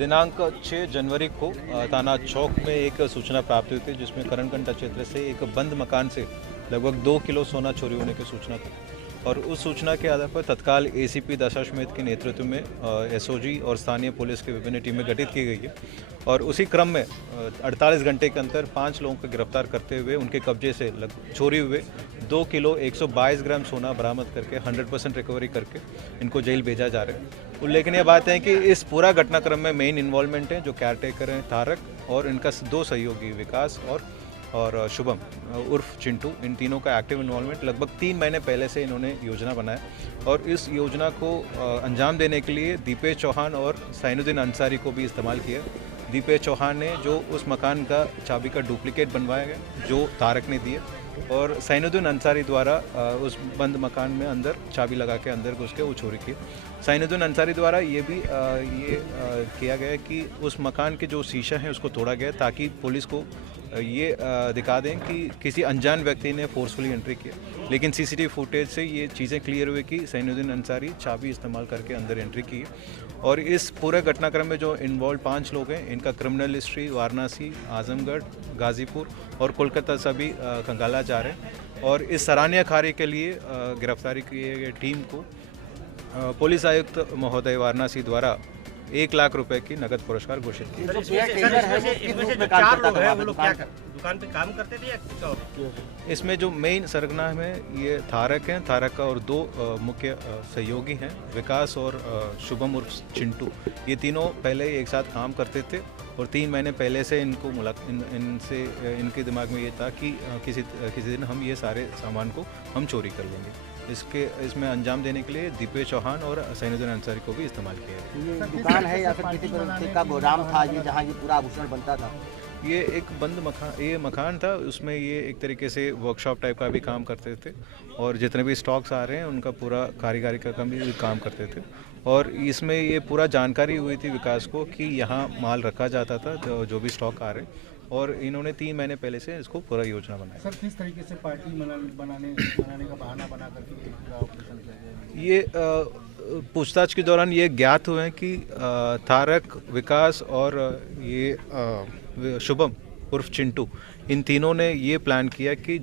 दिनांक 6 जनवरी को थाना चौक में एक सूचना प्राप्त हुई थी, जिसमें करणकंटा क्षेत्र से एक बंद मकान से लगभग 2 किलो सोना चोरी होने की सूचना थी। और उस सूचना के आधार पर तत्काल एसीपी दशाश्वमेध के नेतृत्व में एसओजी और स्थानीय पुलिस की विभिन्न टीमें गठित की गई है। और उसी क्रम में 48 घंटे के अंदर 5 लोगों को गिरफ्तार करते हुए उनके कब्जे से चोरी हुए 2 किलो 122 ग्राम सोना बरामद करके 100% रिकवरी करके इनको जेल भेजा जा रहा है। उल्लेखनीय बात है कि इस पूरा घटनाक्रम में मेन इन्वॉल्वमेंट है जो केयरटेकर हैं तारक और इनका 2 सहयोगी विकास और शुभम उर्फ चिंटू, इन तीनों का एक्टिव इन्वॉल्वमेंट। लगभग 3 महीने पहले से इन्होंने योजना बनाया और इस योजना को अंजाम देने के लिए दीपेश चौहान और सैनुद्दीन अंसारी को भी इस्तेमाल किया। दीपेश चौहान ने जो उस मकान का चाबी का डुप्लीकेट बनवाया गया जो तारक ने दिए, और सैनुद्दीन अंसारी द्वारा उस बंद मकान में अंदर चाबी लगा के अंदर घुस के वो चोरी की। सैनुद्दीन अंसारी द्वारा ये भी किया गया कि उस मकान के जो शीशा है उसको तोड़ा गया ताकि पुलिस को ये दिखा दें कि किसी अनजान व्यक्ति ने फोर्सफुली एंट्री किया। लेकिन सीसीटीवी फुटेज से ये चीज़ें क्लियर हुई कि सैनुद्दीन अंसारी चाबी इस्तेमाल करके अंदर एंट्री की। और इस पूरे घटनाक्रम में जो इन्वॉल्व 5 लोग हैं, इनका क्रिमिनल हिस्ट्री वाराणसी, आजमगढ़, गाजीपुर और कोलकाता सभी खंगाला जा रहे हैं। और इस सराहनीय कार्य के लिए गिरफ्तारी किए गए टीम को पुलिस आयुक्त महोदय वाराणसी द्वारा 1 लाख रुपए की नगद पुरस्कार घोषित किया। दुकान पे काम करते थे या कुछ और? इसमें जो मेन सरगना है ये तारक हैं, तारक का और 2 मुख्य सहयोगी हैं, विकास और शुभम उर्फ चिंटू। ये तीनों पहले एक साथ काम करते थे और 3 महीने पहले से इनको इनके दिमाग में ये था कि किसी दिन हम ये सारे सामान को हम चोरी कर लेंगे। इसमें अंजाम देने के लिए दीपेश चौहान और सैनुद्दीन अंसारी को भी इस्तेमाल किया। ये दुकान है या फिर किसी तरह का गोदाम था ये जहाँ ये पूरा आभूषण बनता था? ये एक बंद मकान था, उसमें ये एक तरीके से वर्कशॉप टाइप का भी काम करते थे और जितने भी स्टॉक्स आ रहे हैं उनका पूरा कारीगरी का भी काम करते थे। और इसमें ये पूरा जानकारी हुई थी विकास को कि यहाँ माल रखा जाता था जो भी स्टॉक आ रहे हैं, और इन्होंने 3 महीने पहले से इसको पूरा योजना बनाया। सर, किस तरीके से पार्टी बनाने का बहाना बना करके पूरा ऑपरेशन किया गया? ये पूछताछ के दौरान ये ज्ञात हुए हैं कि तारक, विकास और ये शुभम उर्फ चिंटू, इन तीनों ने ये प्लान किया कि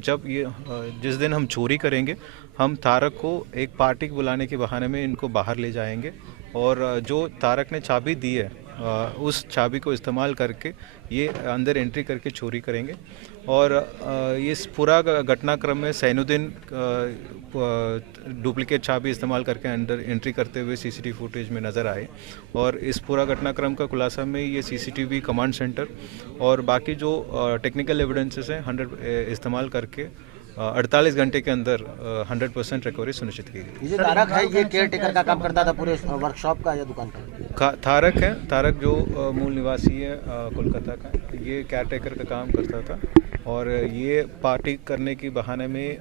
जिस दिन हम चोरी करेंगे हम तारक को एक पार्टी बुलाने के बहाने में इनको बाहर ले जाएंगे और जो तारक ने चाबी दी है उस चाबी को इस्तेमाल करके ये अंदर एंट्री करके चोरी करेंगे। और इस पूरा घटनाक्रम में सैनुद्दीन डुप्लीकेट चाबी इस्तेमाल करके अंदर एंट्री करते हुए सीसीटीवी फुटेज में नज़र आए। और इस पूरा घटनाक्रम का खुलासा में ये सीसीटीवी कमांड सेंटर और बाकी जो टेक्निकल एविडेंसेस हैं 100 इस्तेमाल करके 48 घंटे के अंदर 100% रिकवरी सुनिश्चित की गई। ये तारक है, ये केयरटेकर का काम करता था पूरे वर्कशॉप का या दुकान का? तारक है, तारक जो मूल निवासी है कोलकाता का, ये केयरटेकर का काम करता था और ये पार्टी करने के बहाने में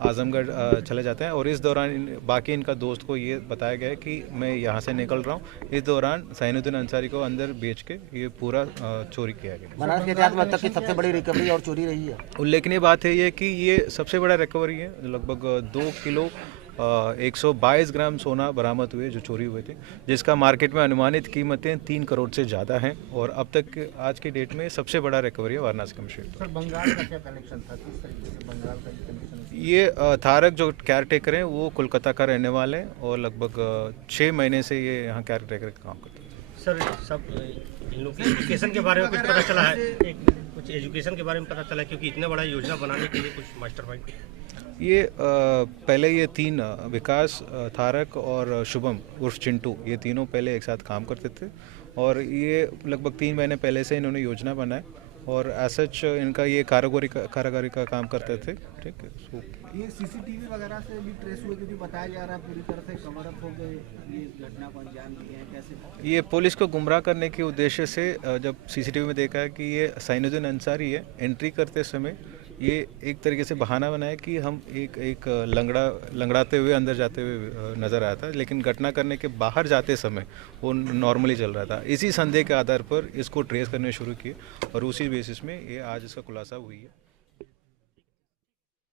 आजमगढ़ चले जाते हैं। और इस दौरान बाकी इनका दोस्त को ये बताया गया कि मैं यहाँ से निकल रहा हूँ। इस दौरान सैनुद्दीन अंसारी को अंदर बेच के ये पूरा चोरी किया गया। बनारस के इतिहास में अब तक की सबसे बड़ी रिकवरी और चोरी रही है। उल्लेखनीय बात है ये कि ये सबसे बड़ा रिकवरी है। लगभग 2 किलो 122 ग्राम सोना बरामद हुए जो चोरी हुए थे, जिसका मार्केट में अनुमानित कीमतें 3 करोड़ से ज़्यादा हैं और अब तक आज की डेट में सबसे बड़ा रिकवरी है वाराणसी कमिश्नरेट। सर, बंगाल का क्या कनेक्शन था? किस तरीके से बंगाल का कनेक्शन? ये तारक जो केयरटेकर हैं वो कोलकाता का रहने वाले हैं और लगभग 6 महीने से ये यहाँ केयरटेकर का काम करते हैं। सर, सब इन लोग की एजुकेशन के बारे में कुछ पता चला है? कुछ एजुकेशन के बारे में पता चला क्योंकि इतने बड़ा योजना बनाने के लिए कुछ मास्टरमाइंड? ये पहले ये 3 विकास, तारक और शुभम उर्फ चिंटू, ये तीनों पहले एक साथ काम करते थे और ये लगभग 3 महीने पहले से इन्होंने योजना बनाया और सच इनका ये कारीगरी का काम करते थे। ठीक है, ये सीसीटीवी वगैरह से भी ट्रेस हुए क्योंकि बताया जा रहा है पूरी तरह से कवर अप हो गए, ये घटना को अंजाम दिए हैं कैसे? ये पुलिस को गुमराह करने के उद्देश्य से जब सीसीटीवी में देखा है कि ये सैनुद्दीन अंसारी है, एंट्री करते समय ये एक तरीके से बहाना बनाया कि हम एक लंगड़ाते हुए अंदर जाते हुए नज़र आया था, लेकिन घटना करने के बाहर जाते समय वो नॉर्मली चल रहा था। इसी संदेह के आधार पर इसको ट्रेस करने शुरू किए और उसी बेसिस में ये आज इसका खुलासा हुई है।